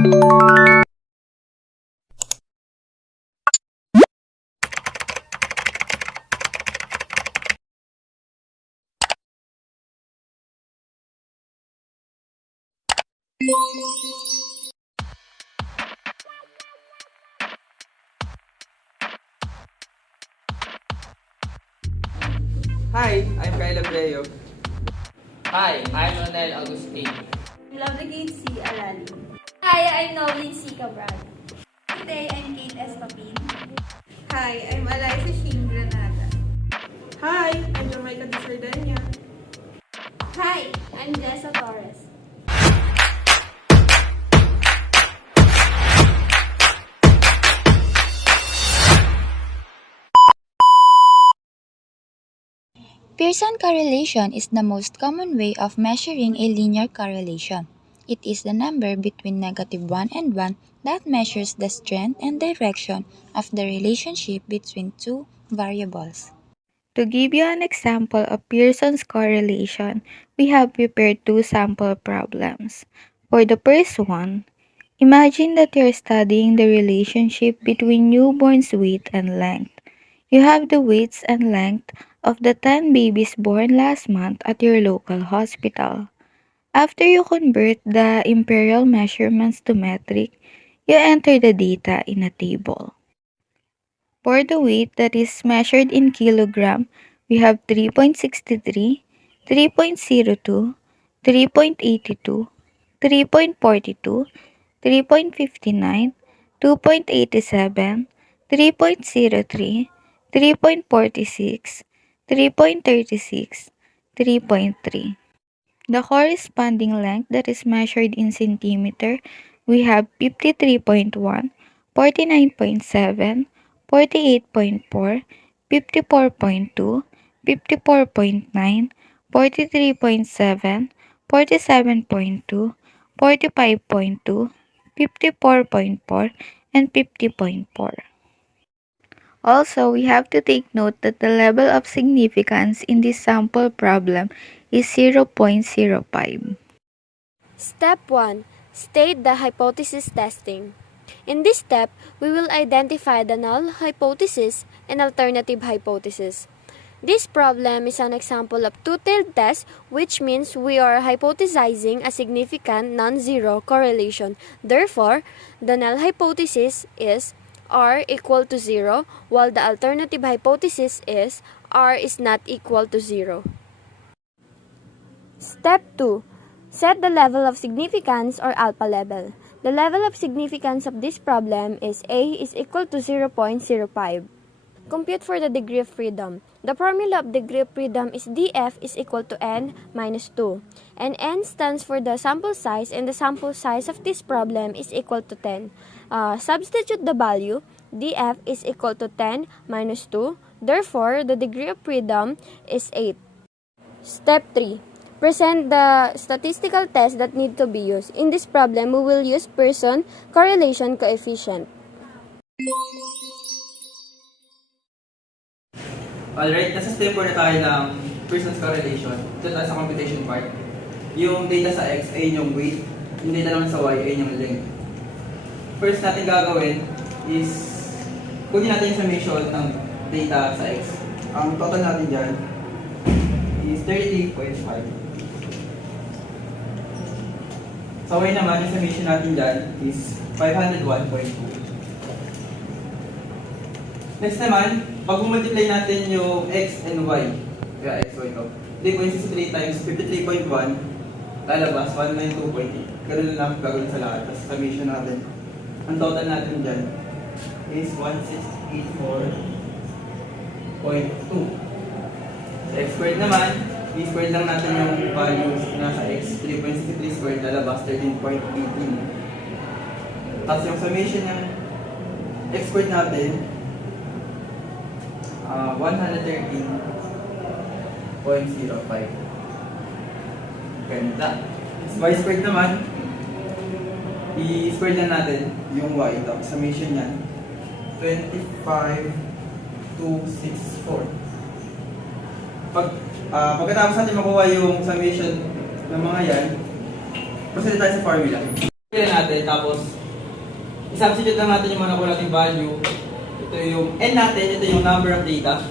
Hi, I'm Kyle Abreu. Hi, I'm Ronel Agustin. Lovely C. Alali. Hi, I'm Novelyn C. Cabral. Today, I'm Kate Estopin. Hi, I'm Eliza Sheen Granada. Hi, I'm Jamaica de Sardania. Hi, I'm Jessa Torres. Pearson correlation is the most common way of measuring a linear correlation. It is the number between -1 and 1 that measures the strength and direction of the relationship between two variables. To give you an example of Pearson's correlation, we have prepared two sample problems. For the first one, imagine that you're studying the relationship between newborns' weight and length. You have the weights and length of the 10 babies born last month at your local hospital. After you convert the imperial measurements to metric, you enter the data in a table. For the weight that is measured in kilogram, we have 3.63, 3.02, 3.82, 3.42, 3.59, 2.87, 3.03, 3.46, 3.36, 3.3. The corresponding length that is measured in centimeter, we have 53.1, 49.7, 48.4, 54.2, 54.9, 43.7, 47.2, 45.2, 54.4, and 50.4. Also, we have to take note that the level of significance in this sample problem is 0.05. Step 1. State the hypothesis testing. In this step, we will identify the null hypothesis and alternative hypothesis. This problem is an example of two-tailed test, which means we are hypothesizing a significant non-zero correlation. Therefore, the null hypothesis is R equal to 0, while the alternative hypothesis is R is not equal to 0. Step 2. Set the level of significance or alpha level. The level of significance of this problem is A is equal to 0.05. Compute for the degree of freedom. The formula of degree of freedom is df is equal to n minus 2. And n stands for the sample size, and the sample size of this problem is equal to 10. Substitute the value. df is equal to 10 minus 2. Therefore, the degree of freedom is 8. Step 3. Present the statistical tests that need to be used. In this problem, we will use Pearson correlation coefficient. Alright, nasa step 4 na tayo ng Pearson's correlation. Ito tayo sa computation part. Yung data sa X ay yung weight, yung data naman sa Y ay yung length. First natin gagawin is kunin natin yung summation ng data sa X. Ang total natin dyan is 38.5. Sa Y naman, yung summation natin dyan is 501.2. Next naman, pag multiply natin yung X and Y, kaya X, Y ito, 3.63 times 53.1, lalabas 192.8. Ganun lang gagawin sa lahat. Tapos summation natin. Ang total natin dyan is 1684.2. Sa X squared naman, i-squared lang natin yung values na sa X. 3.63 squared, lalabas 13.18. Tapos yung summation ng X squared natin, 113.05. Ganda. Y squared naman, i-squared lang natin yung Y. Tapos summation niyan, 25,264. Pagkatapos natin makuha yung summation ng mga yan, proceed tayo sa formula. Kailan natin, tapos i-substitute lang natin yung mga nakuha nating value. Ito yung n natin, ito yung number of data.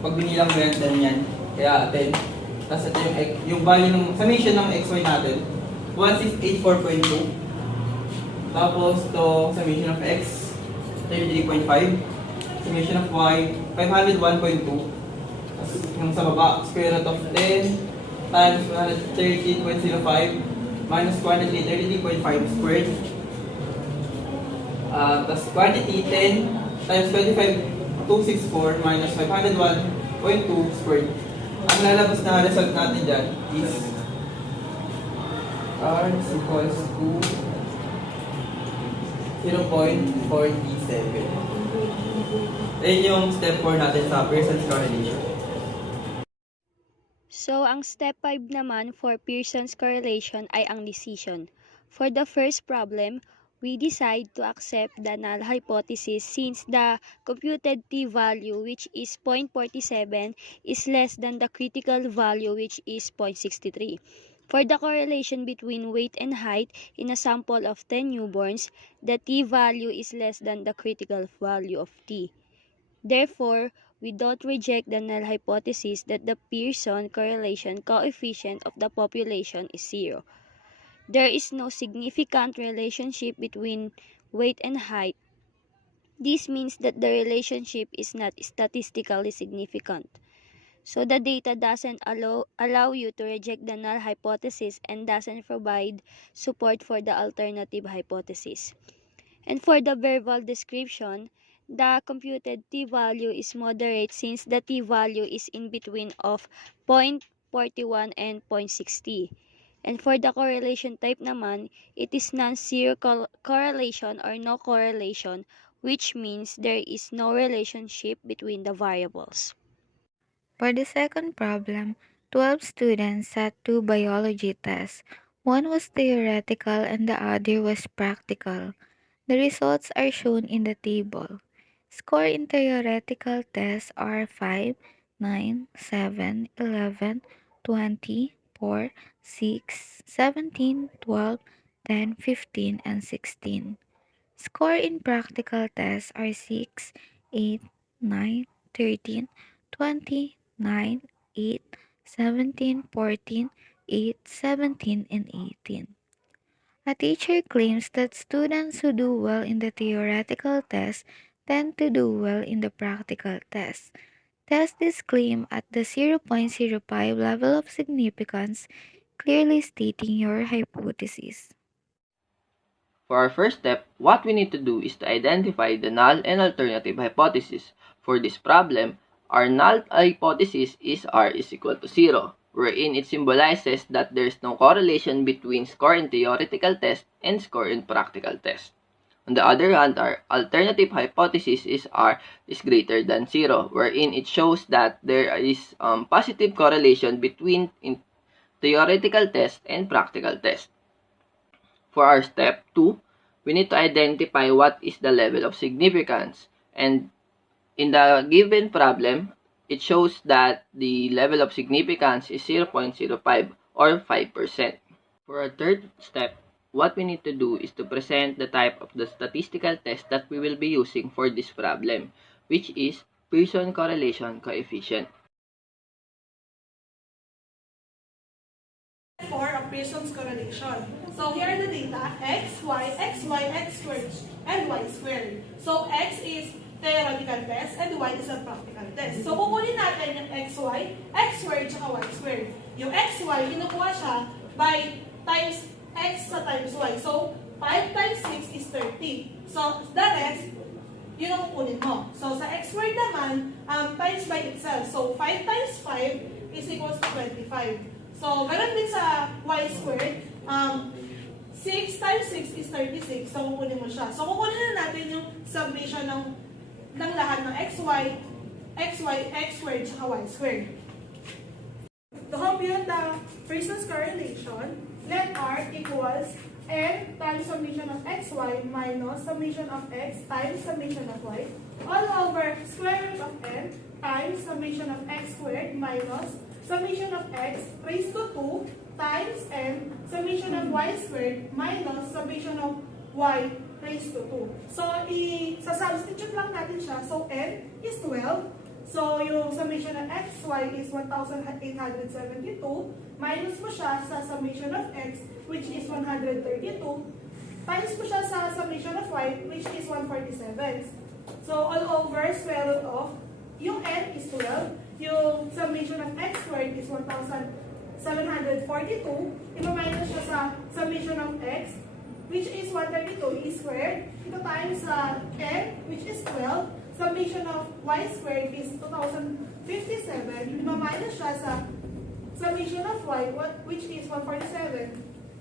Pag binilang mo yan, 10 yan. Kaya 10. Tapos ito yung value ng summation ng xy natin. 1684.2. Tapos ito, summation of x, 33.5. Summation of y, 501.2. Tapos yung sa baba, square root of 10 times 130.05 minus quantity 33.5 squared. Tapos quantity 10 times 25,264 minus 501.2 squared. Ang lalabas na result natin dyan is r is equals to 0.47. Ayun yung step 4 natin sa Pearson's correlation. So, ang step 5 naman for Pearson's correlation ay ang decision. For the first problem, we decide to accept the null hypothesis since the computed t-value, which is 0.47, is less than the critical value, which is 0.63. For the correlation between weight and height in a sample of 10 newborns, the t-value is less than the critical value of t. Therefore, we don't reject the null hypothesis that the Pearson correlation coefficient of the population is 0. There is no significant relationship between weight and height. This means that the relationship is not statistically significant. So the data doesn't allow you to reject the null hypothesis and doesn't provide support for the alternative hypothesis. And for the verbal description, the computed t-value is moderate since the t-value is in between of 0.41 and 0.60. And for the correlation type naman, it is non-zero correlation or no correlation, which means there is no relationship between the variables. For the second problem, 12 students sat 2 biology tests. One was theoretical and the other was practical. The results are shown in the table. Score in theoretical tests are 5, 9, 7, 11, 20, 4, 6, 17, 12, 10, 15, and 16. Score in practical tests are 6, 8, 9, 13, 20, 9, 8, 17, 14, 8, 17, and 18. A teacher claims that students who do well in the theoretical test tend to do well in the practical test. Test this claim at the 0.05 level of significance, clearly stating your hypothesis. For our first step, what we need to do is to identify the null and alternative hypothesis. For this problem, our null hypothesis is r is equal to 0, wherein it symbolizes that there is no correlation between score in theoretical test and score in practical test. On the other hand, our alternative hypothesis is r is greater than 0, wherein it shows that there is positive correlation between theoretical test and practical test. For our step 2, we need to identify what is the level of significance. And in the given problem, it shows that the level of significance is 0.05 or 5%. For our third step, what we need to do is to present the type of the statistical test that we will be using for this problem, which is Pearson correlation coefficient. For a Pearson's correlation. So here are the data, x, y, x squared, and y squared. So x is theoretical test and y is a practical test. So kukunin natin yung xy, x squared, tsaka y squared. Yung xy, kinukuha siya by times x sa times y. So 5 times 6 is 30. So the rest, yun ang kukunin mo. So sa x squared naman, times by itself. So 5 times 5 is equals to 25. So, ganun din sa y squared, 6 times 6 is 36. So, kukunin mo siya. So, kukunin na natin yung summation ng lahat ng xy, x squared, tsaka y squared. To compute the Pearson's correlation, let r equals n times summation of xy minus summation of x times summation of y all over square root of n times summation of x squared minus summation of x raised to 2 times n summation of y squared minus summation of y raised to 2. So, i-substitute lang natin siya. So, n is 12. So, yung summation of xy is 1,872. Minus mo siya sa summation of x, which is 132. Times mo siya sa summation of y, which is 147. So, all over square root of, yung n is 12. Yung summation of x squared is 1,742. Ima-minus siya sa summation of x, which is 132 e squared. Ito times sa n, which is 12. Summation of y squared is 2,057. Ima-minus siya sa summation of y, which is 147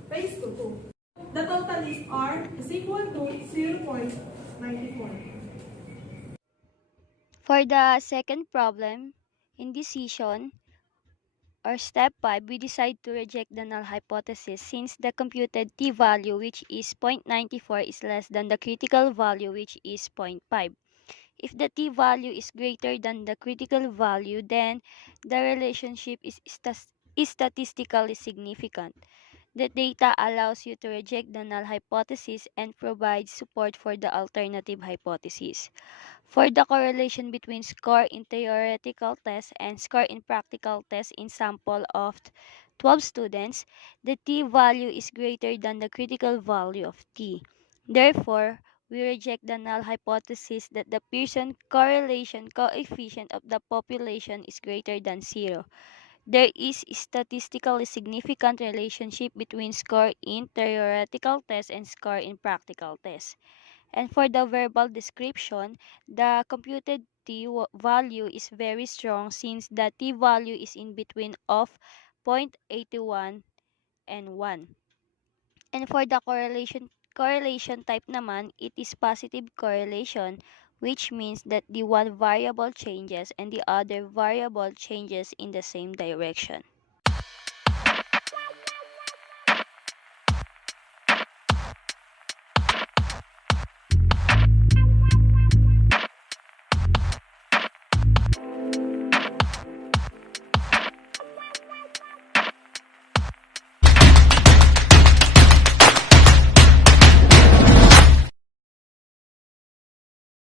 raised to 2. The total is r is equal to 0.94. For the second problem, in decision or step 5, we decide to reject the null hypothesis since the computed t-value, which is 0.94, is less than the critical value, which is 0.5. If the t-value is greater than the critical value, then the relationship is statistically significant. The data allows you to reject the null hypothesis and provides support for the alternative hypothesis. For the correlation between score in theoretical tests and score in practical tests in sample of 12 students, the t-value is greater than the critical value of t. Therefore, we reject the null hypothesis that the Pearson correlation coefficient of the population is greater than 0. There is a statistically significant relationship between score in theoretical tests and score in practical tests. And for the verbal description, the computed value is very strong since the t-value is in between of 0.81 and 1. And for the correlation type naman, it is positive correlation, which means that the one variable changes and the other variable changes in the same direction.